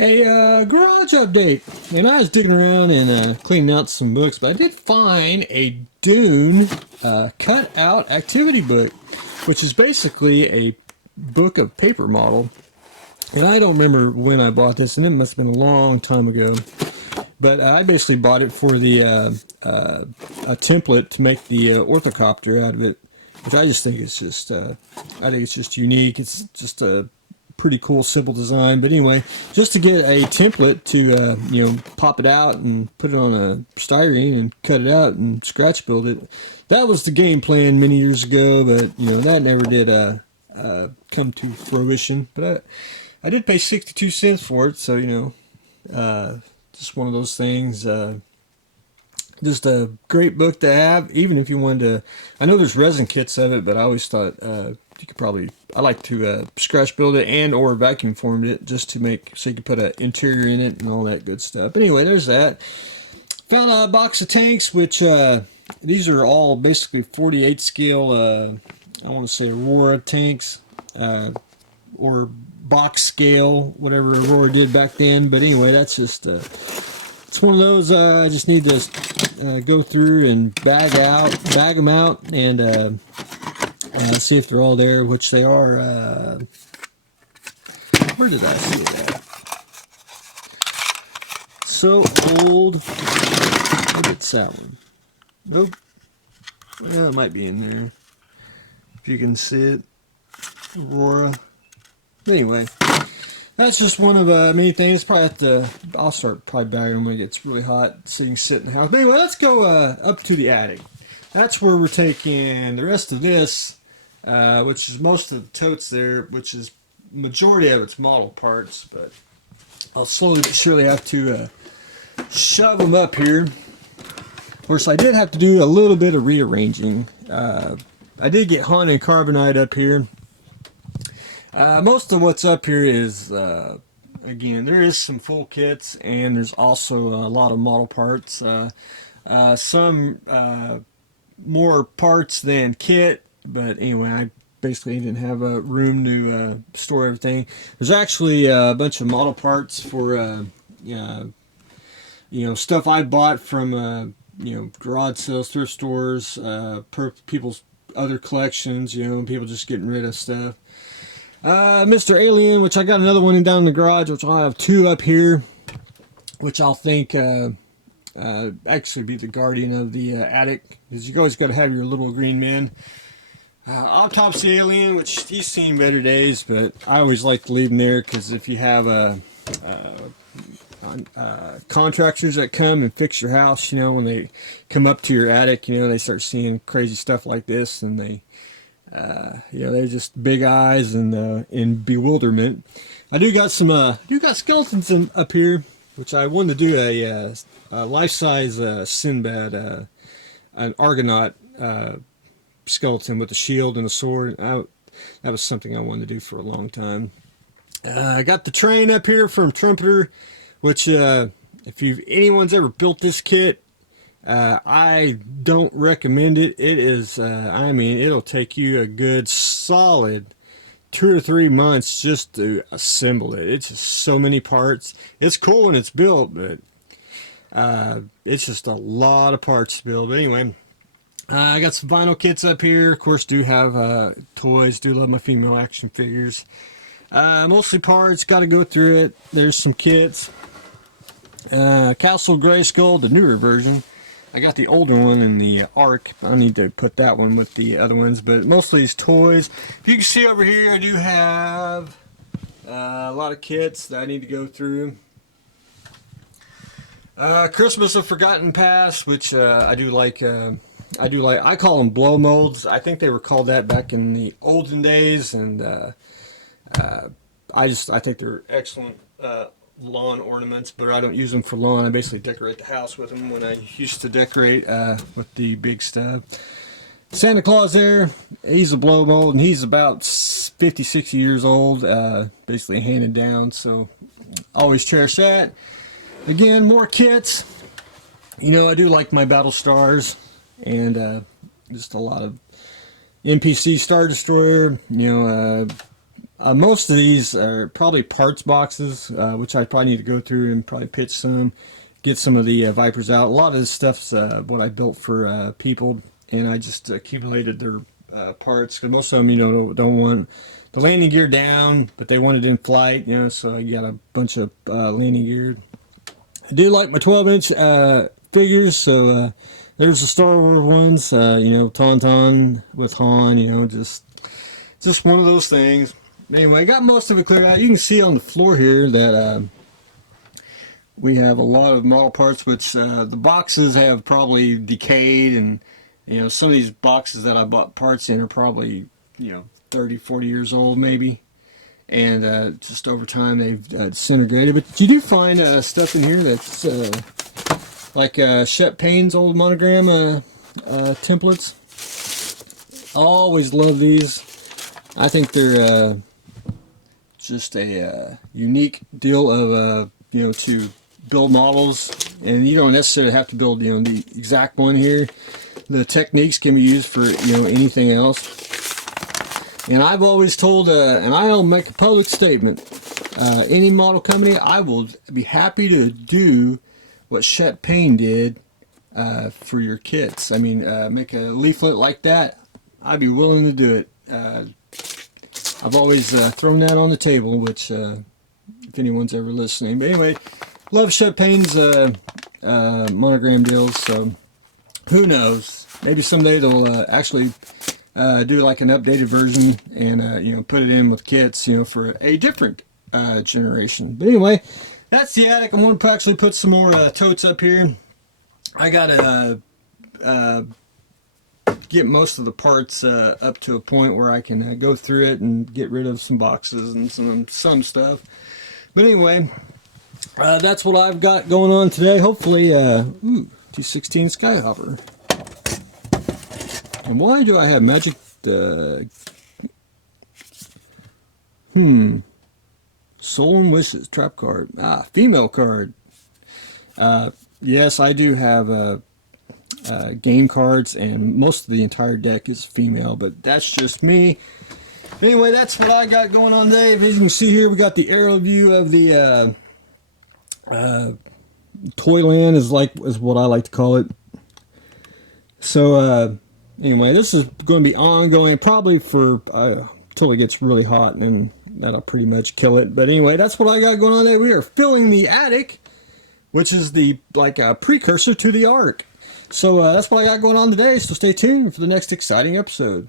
A garage update. And I was digging around and cleaning out some books, but I did find a Dune cut out activity book, which is basically a book of paper model. And I don't remember when I bought this, and it must have been a long time ago. But I basically bought it for the a template to make the orthocopter out of it, which I just think is just I think it's just unique. It's just a pretty cool, simple design. But anyway, just to get a template to pop it out and put it on a styrene and cut it out and scratch build it. That was the game plan many years ago, but that never did come to fruition. But I did pay 62 cents for it, so just one of those things. Just a great book to have, even if you wanted to. I know there's resin kits of it, but I always thought you could probably. I like to scratch build it and or vacuum form it just to make so you can put an interior in it and all that good stuff. But anyway, there's that. Found a box of tanks, which these are all basically 48 scale. I want to say Aurora tanks or box scale, whatever Aurora did back then. But anyway, that's just it's one of those I just need to go through and bag them out and see if they're all there, which they are. Where did I see that? So old. Maybe it's that one. Nope. Yeah, it might be in there. If you can see it. Aurora. Anyway, that's just one of many things. Probably have to. I'll start probably bagging them when it gets really hot, so you can sit in the house. But anyway, let's go up to the attic. That's where we're taking the rest of this, which is most of the totes there, which is majority of its model parts. But I'll slowly but surely have to shove them up here. Of course, I did have to do a little bit of rearranging. I did get Honda and Carbonite up here. Most of what's up here is, again, there is some full kits, and there's also a lot of model parts. Some more parts than kit, but anyway, I basically didn't have a room to store everything. There's actually a bunch of model parts for, stuff I bought from, garage sales, thrift stores, people's other collections, people just getting rid of stuff. Mr. Alien, which I got another one down in the garage, which I'll have two up here, which I'll think actually be the guardian of the attic, because you always got to have your little green men. Autopsy Alien, which he's seen better days, but I always like to leave him there, because if you have contractors that come and fix your house, when they come up to your attic, they start seeing crazy stuff like this, and they they're just big eyes and in bewilderment. I do got some skeletons up here, which I wanted to do a life-size Sinbad, an Argonaut skeleton with a shield and a sword. That was something I wanted to do for a long time. I got the train up here from Trumpeter, which if anyone's ever built this kit, I don't recommend it. It is, it'll take you a good solid 2 or 3 months just to assemble it. It's just so many parts. It's cool when it's built, but it's just a lot of parts to build. But anyway, I got some vinyl kits up here. Of course, do have toys. Do love my female action figures. Mostly parts. Got to go through it. There's some kits. Castle Grayskull, the newer version. I got the older one in the Ark. I need to put that one with the other ones, but mostly these toys. If you can see over here, I do have a lot of kits that I need to go through. Christmas of Forgotten Past, which I do like. I call them blow molds. I think they were called that back in the olden days, and I think they're excellent lawn ornaments, but I don't use them for lawn. I basically decorate the house with them when I used to decorate with the big stuff. Santa Claus there, he's a blow mold, and he's about 50, 60 years old, basically handed down, so always cherish that. Again, more kits. I do like my Battle Stars, and just a lot of NPC Star Destroyer, Most of these are probably parts boxes, which I probably need to go through and probably pitch some, get some of the Vipers out. A lot of this stuff's what I built for people, and I just accumulated their parts, because most of them, don't want the landing gear down, but they want it in flight, so I got a bunch of landing gear. I do like my 12-inch figures, so there's the Star Wars ones, Tauntaun with Han, just one of those things. Anyway, I got most of it cleared out. You can see on the floor here that we have a lot of model parts, which the boxes have probably decayed, and some of these boxes that I bought parts in are probably 30, 40 years old maybe, and just over time they've disintegrated. But you do find stuff in here that's like Shep Payne's old monogram templates. I always love these. I think they're just a unique deal of to build models, and you don't necessarily have to build the exact one here. The techniques can be used for anything else. And I've always told, and I'll make a public statement, any model company, I will be happy to do what Shep Payne did for your kits. I mean, make a leaflet like that, I'd be willing to do it. I've always thrown that on the table, which if anyone's ever listening. But anyway, love Shep Payne's monogram deals, so who knows? Maybe someday they'll actually do like an updated version and put it in with kits, for a different generation. But anyway, that's the attic. I'm going to actually put some more totes up here. I gotta get most of the parts up to a point where I can go through it and get rid of some boxes and some stuff. But anyway, that's what I've got going on today. Hopefully, T16 Skyhopper. And why do I have magic? Soul and Wishes trap card. Female card. Yes, I do have game cards, and most of the entire deck is female, but that's just me. Anyway, that's what I got going on today. As you can see here, we got the aerial view of the Toyland, is what I like to call it. So anyway, this is going to be ongoing probably for until it gets really hot, and then that'll pretty much kill it. But anyway, that's what I got going on today. We are filling the attic, which is the precursor to the Ark. So that's what I got going on today, so stay tuned for the next exciting episode.